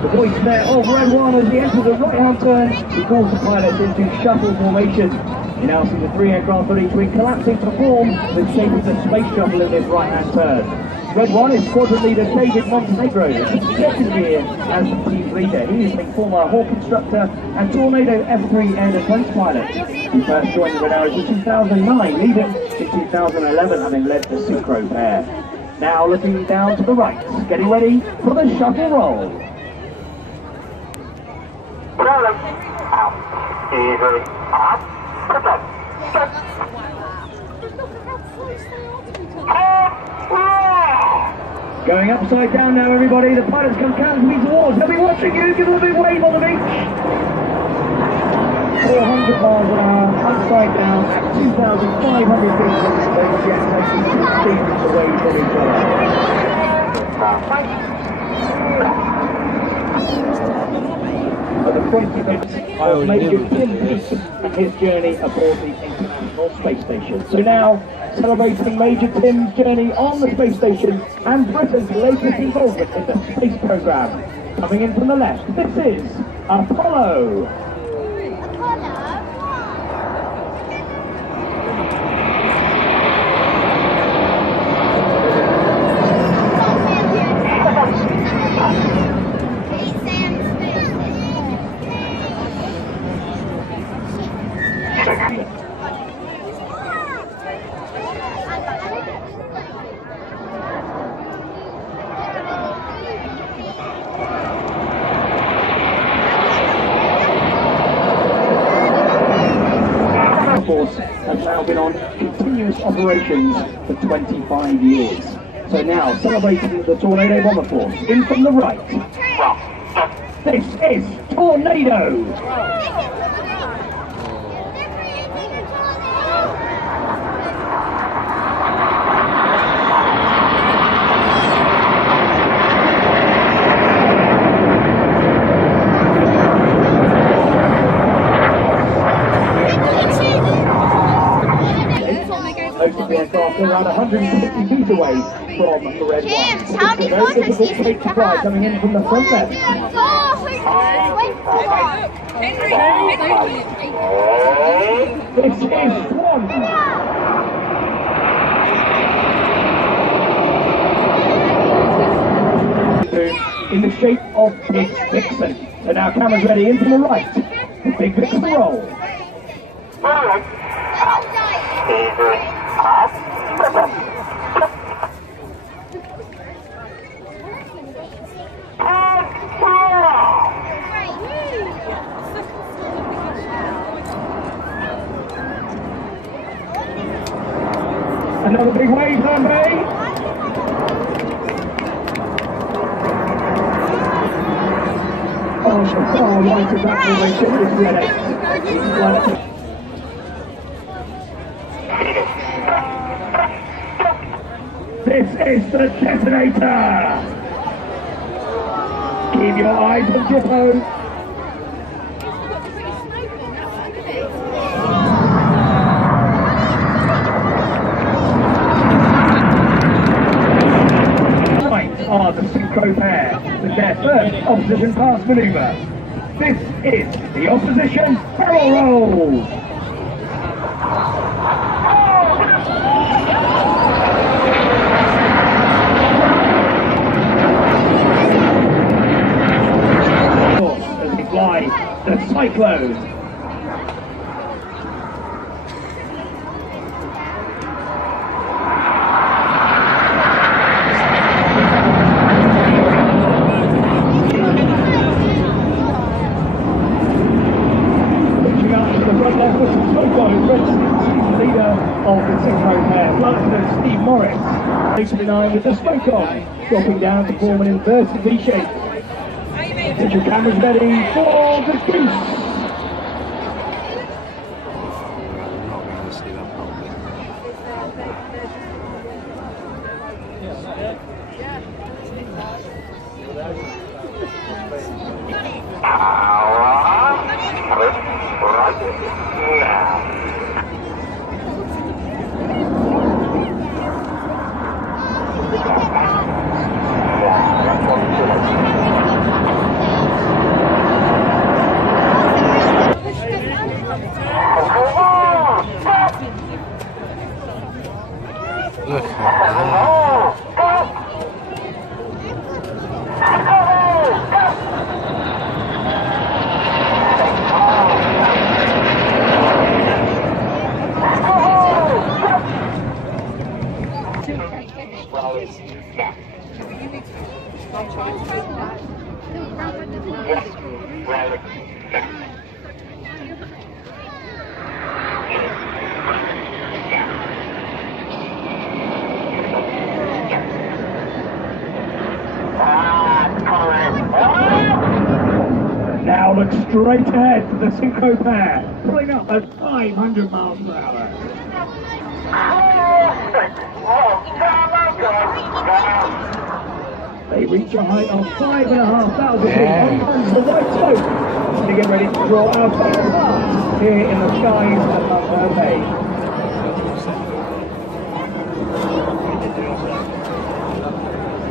The voice there of Red One as he enters the right-hand turn. He calls the pilots into shuttle formation. You now see the 3 aircraft on each wing collapsing to form the shape of the space shuttle in this right-hand turn. Red One is squadron leader David Montenegro, his second year as the team leader. He is a former Hawk instructor and Tornado F3 air defense pilot. He first joined the Red Arrows in 2009, leaving in 2011 having led the synchro pair. Now looking down to the right, getting ready for the shuttle roll. Easy. Up. Going upside down now, everybody. The pilots come counting towards. They'll be watching you. Give them a big wave on the beach. 400 miles an hour, upside down at 2,500 feet from the space jet, taking 16 away from each other. At the front of it, Major Tim Peake and his journey aboard the International Space Station. So now, celebrating Major Tim's journey on the space station and Britain's latest involvement in the space program. Coming in from the left, this is Apollo. Has now been on continuous operations for 25 years. So now, celebrating the Tornado Bomber Force, in from the right, this is Tornado! Most of the aircraft are around 150 feet away from the Red One. It's a very difficult straight to fly coming in from the front left. This is Swan. In the shape of Big Vixen. So now cameras ready in from the right. The Big Vixen roll. Another big wave, Herne Bay. On the far right of that formation is Red 8. This is the Detonator! Keep your eyes on Jippo! Right are the synchro pair with their first opposition pass manoeuvre. This is the opposition barrel roll! Fly the Cyclone. Reaching out to the front left with some smoke on his red leader of the synchro pair, Lieutenant Steve Morris. 89 with the smoke on, dropping down to form an inverted V shape. Get your cameras ready for the goose! Now look straight ahead for the synchro pair, pulling up at 500 miles per hour. They reach a height of 5,500 feet and comes the white smoke. They get ready to draw out of the pass here in the skies above Herne Bay.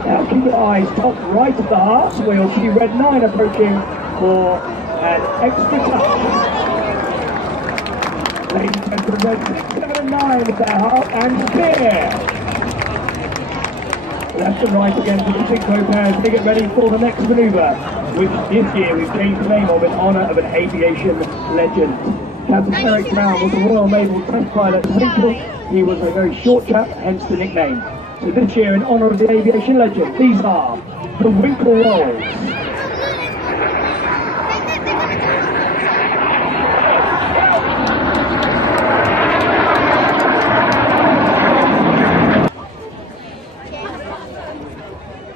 Now keep your eyes top right of the heart. We'll see Red 9 approaching for an extra touch. Ladies and gentlemen, Red 6, 7 and 9 with their heart and spear. Left and right again for the synchro pairs. They get ready for the next manoeuvre, which this year we've changed the name of in honour of an aviation legend. Captain Eric Brown was a Royal Naval test pilot at Winkle. He was a very short chap, hence the nickname. So this year, in honour of the aviation legend, these are the Winkle Rolls.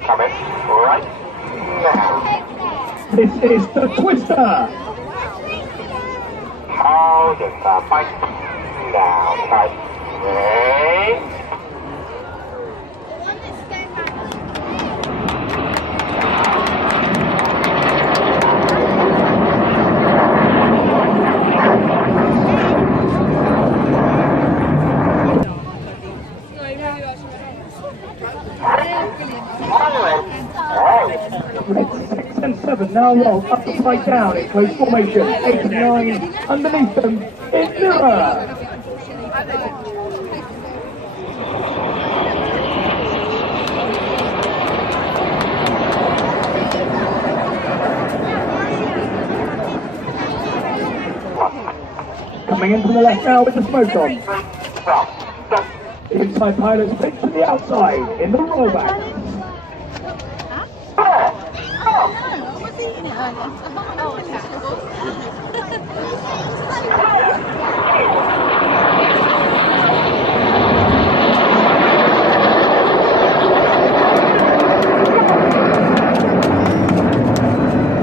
Coming right now. This is the Twister. Hold it, fight. Now, fight. Ready? Red 6 and 7 now roll upside down in close formation. 8 and 9 underneath them in mirror. Coming in from the left now with the smoke on. Inside pilots pitch to the outside in the rollback.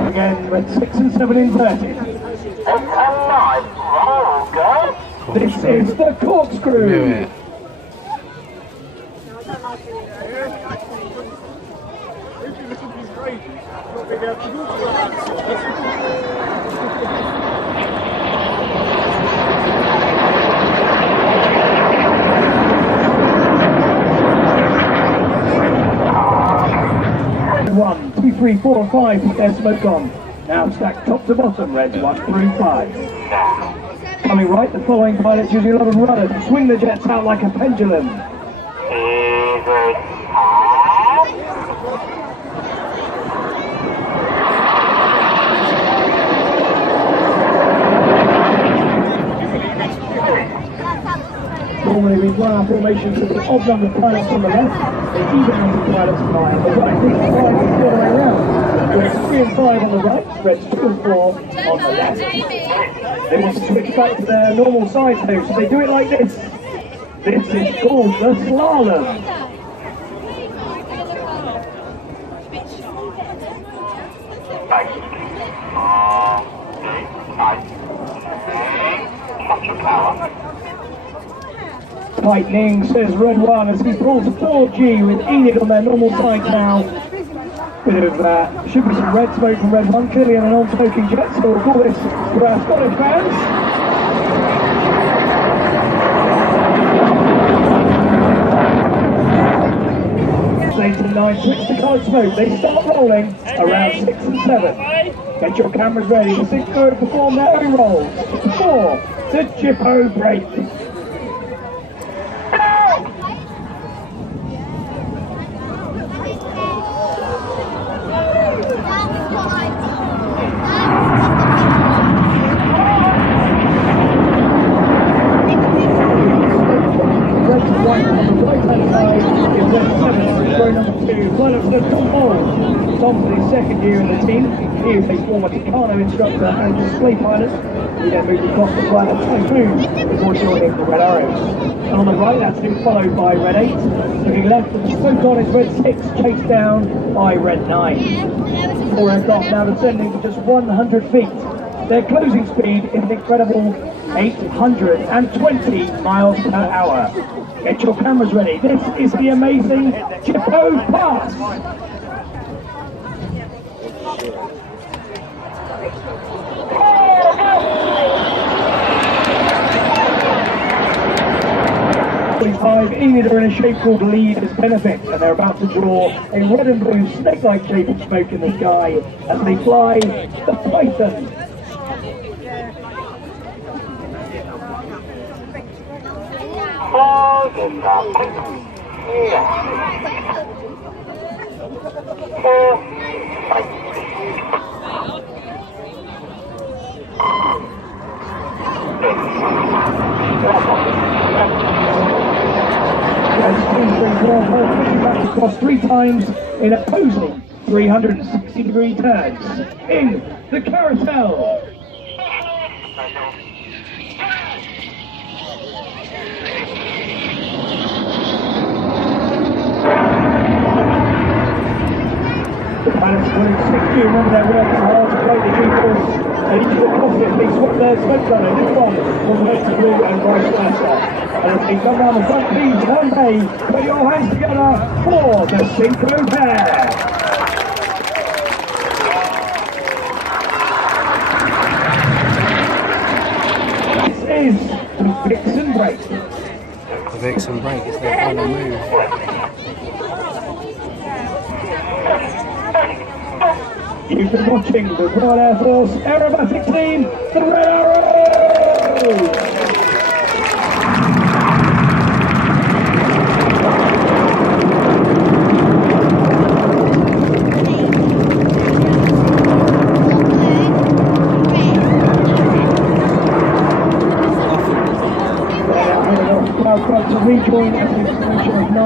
Again, Red 6 and 7 inverted. This is the Corkscrew. One, 2, 3, 4 and 5 with their smoke on. Now stacked top to bottom, Reds 1 through 5. Coming right, the following pilots using a lot of rudder to swing the jets out like a pendulum. Normally we run our formations with the odd number of pilots on the left, the even number of pilots on the right. These 5 is the other way around. Reds 3 and 5 on the right, Reds 2 and 4 on the left. They want to switch back to their normal size though, so they do it like this. This is called the slalom. Tightening, says Red 1 as he pulls a 4G with Enid on their normal side now. Bit of, should be some red smoke from Red 1, clearly on a non-smoking jet, so we'll call this for our Scottish fans. 8 and 9 switch to coloured smoke. They start rolling around 6 and 7. Get your cameras ready. The 6 go to perform their own rolls. 4, the Jippo break. right on the right-hand side is the 7th, row number 2, Flight Officer Tom Hall. Tom's in his second year in the team. He is a former Takano instructor and display pilot. He then moved across the flight of Typhoon before joining the Red Arrows. And on the right, that's him followed by Red 8. Looking left, the Photon is Red 6, chased down by Red 9. 4 aircraft now descending to just 100 feet. Their closing speed is an incredible 820 miles per hour. Get your cameras ready. This is the amazing Jippo pass. Enid are in a shape called Leaders Benefit, and they're about to draw a red and blue snake-like shape of smoke in the sky as they fly the Python. Across 3 times in opposing 360-degree turns in the carousel. The pilots are winning 60. Remember, they're working hard to play the G-force and each of the cockpit. They swap their smoke runner. This one from red to blue and vice versa. And as they come down the front, please, Herne Bay, put your hands together for the synchro pair. This is the Vixen break. The Vixen break is their final move. You've been watching the Royal Air Force aerobatic team, the Red Arrows! To rejoin at the extension of 9.